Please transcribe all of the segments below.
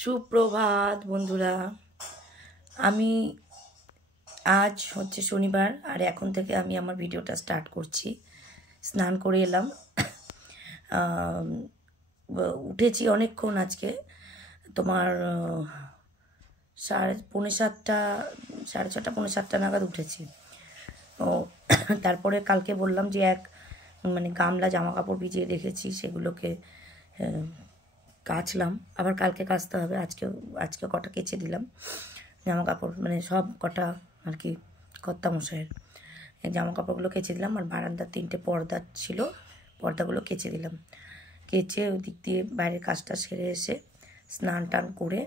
সুপ্রভাত বন্ধুরা। আমি আজ হচ্ছে শনিবার, আর এখন থেকে আমি আমার ভিডিওটা স্টার্ট করছি। স্নান করে এলাম, উঠেছি অনেকক্ষণ। আজকে তোমার 6:30 7:30 6:30 নাগাদ উঠেছি। ও তারপরে কালকে বললাম যে গামলা জামা কাপড় ভিজিয়ে রেখেছি, সেগুলোকে কাচলাম। আবার কালকে কাচতে হবে। আজকে কটা কেচে দিলাম জামা কাপড়, সব কটা আর কি কর্তামশাইয়ের জামা কাপড়গুলো কেচে দিলাম। আর বারান্দার 3টে পর্দা ছিল, পর্দাগুলো কেচে দিলাম। কেচে ওই দিক দিয়ে বাইরের কাজটা সেরে এসে স্নান টান করে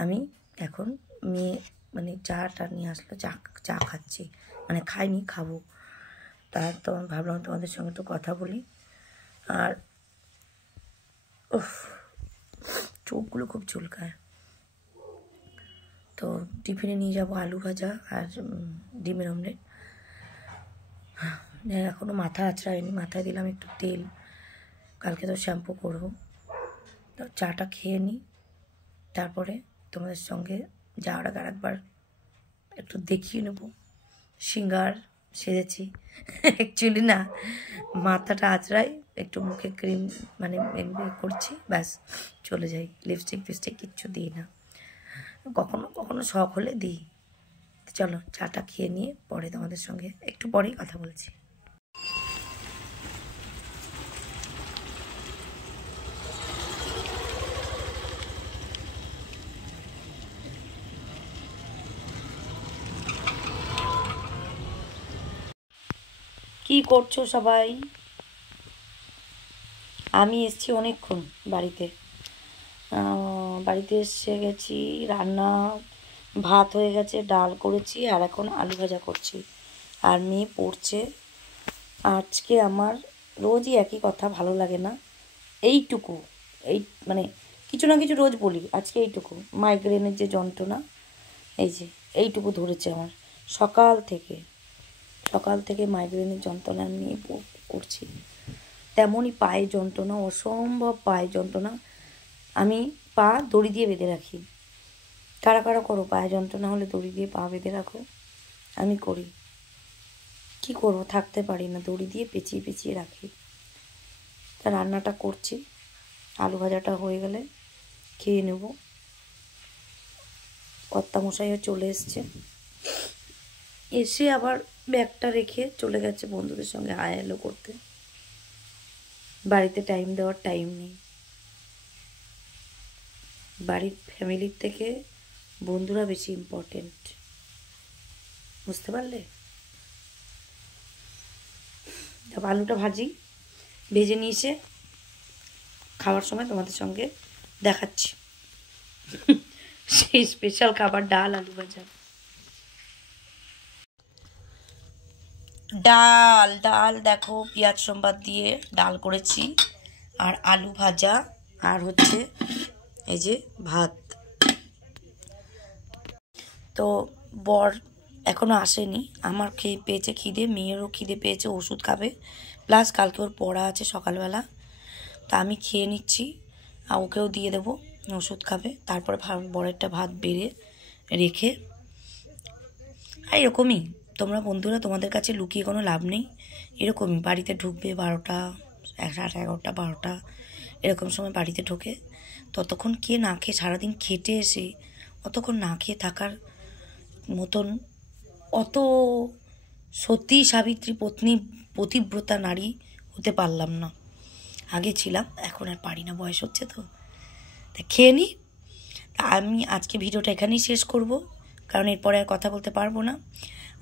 আমি এখন মেয়ে চাটা নিয়ে আসলো, চা খাচ্ছি, খাইনি, খাবো। তার তো ভাবলাম তোমাদের সঙ্গে একটু কথা বলি। আর চোখগুলো খুব চুলকায়। তো টিফিনে নিয়ে যাব আলু ভাজা আর ডিমের অমলেট। এখনও মাথা আঁচড়ায়নি, মাথায় দিলাম একটু তেল, কালকে তো শ্যাম্পু করবো। তো চাটা খেয়ে নিই, তারপরে তোমাদের সঙ্গে যাওয়ার আগে আরেকবার একটু দেখিয়ে নেব সিঙ্গার সেজেছি। অ্যাকচুয়ালি না, মাথাটা আঁচড়াই, একটু মুখে ক্রিম করছি, ব্যাস চলে যাই। লিপস্টিক ফিপস্টিক কিচ্ছু দিই না, কখনো কখনো শখ হলে দিই। চলো চাটা খেয়ে নিয়ে পরে তোমাদের সঙ্গে একটু পরেই কথা বলছি। কি করছো সবাই? আমি এসছি অনেকক্ষণ বাড়িতে এসে গেছি। রান্না ভাত হয়ে গেছে, ডাল করেছি, আর এখন আলু ভাজা করছি। আর মেয়ে পড়ছে। আজকে আমার রোজই একই কথা, ভালো লাগে না। এইটুকু কিছু না কিছু রোজ বলি, আজকে এইটুকু মাইগ্রেনের যে যন্ত্রণা, এইটুকু ধরেছে আমার। সকাল থেকে মাইগ্রেনের যন্ত্রণা নিয়ে করছি। তেমনই পায়ে যন্ত্রণা, অসম্ভব পায়ে যন্ত্রণা। আমি পা দড়ি দিয়ে বেঁধে রাখি। কারা কারা করো? পায়ে যন্ত্রণা হলে দড়ি দিয়ে পা বেঁধে রাখো? আমি করি। কি করব, থাকতে পারি না, দড়ি দিয়ে পেঁচিয়ে পেঁচিয়ে রাখি। তা রান্নাটা করছি, আলু ভাজাটা হয়ে গেলে খেয়ে নেব। কর্তামশাইও চলে এসে আবার ব্যাগটা রেখে চলে গেছে বন্ধুদের সঙ্গে হাই হ্যালো করতে। বাড়িতে টাইম দেওয়ার টাইম নেই। বাড়ির ফ্যামিলির থেকে বন্ধুরা বেশি ইম্পর্টেন্ট, বুঝতে পারলে? তারপর আলুটা ভেজে নিয়ে এসে খাওয়ার সময় তোমাদের সঙ্গে দেখাচ্ছি। সেই স্পেশাল খাবার ডাল আলু ভাজা। ডাল দেখো, পেঁয়াজ সম্বাদ দিয়ে ডাল করেছি, আর আলু ভাজা, আর হচ্ছে এই যে ভাত। তো বর এখনো আসেনি। আমার পেয়েছে খিদে, মেয়েরও খিদে পেয়েছে, ওষুধ খাবে, প্লাস কালকে ওর পড়া আছে সকালবেলা। তা আমি খেয়ে নিচ্ছি, আর ওকেও দিয়ে দেবো, ওষুধ খাবে। তারপরে বরেরটা ভাত বেড়ে রেখে, আর এরকমই তোমরা বন্ধুরা, তোমাদের কাছে লুকিয়ে কোনো লাভ নেই। এরকমই বাড়িতে ঢুকবে 12টা, 11:30, 12টা এরকম সময় বাড়িতে ঢোকে। ততক্ষণ কে না খেয়ে, সারাদিন খেটে এসে অতক্ষণ না খেয়ে থাকার মতন অত সতী সাবিত্রী পতিব্রতা নারী হতে পারলাম না। আগে ছিলাম, এখন আর পারি না, বয়স হচ্ছে তো। তা খেয়ে নিই। আমি আজকে ভিডিওটা এখানেই শেষ করব, কারণ এরপরে আর কথা বলতে পারবো না।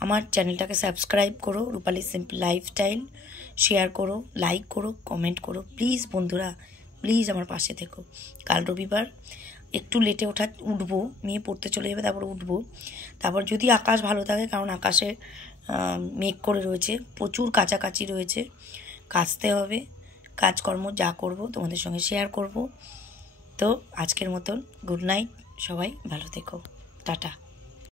আমার চ্যানেলটাকে সাবস্ক্রাইব করো, রূপালী সিম্পল লাইফস্টাইল, শেয়ার করো, লাইক করো, কমেন্ট করো, প্লিজ বন্ধুরা, প্লিজ আমার পাশে থেকো। কাল রবিবার, একটু লেটে উঠবো, মেয়ে পড়তে চলে যাবে, তারপর উঠবো। তারপর যদি আকাশ ভালো থাকে, কারণ আকাশে মেঘ করে রয়েছে, প্রচুর কাছাকাছি রয়েছে, কাচতে হবে। কাজকর্ম যা করব তোমাদের সঙ্গে শেয়ার করব। তো আজকের মতন গুড নাইট, সবাই ভালো থেকো, টাটা।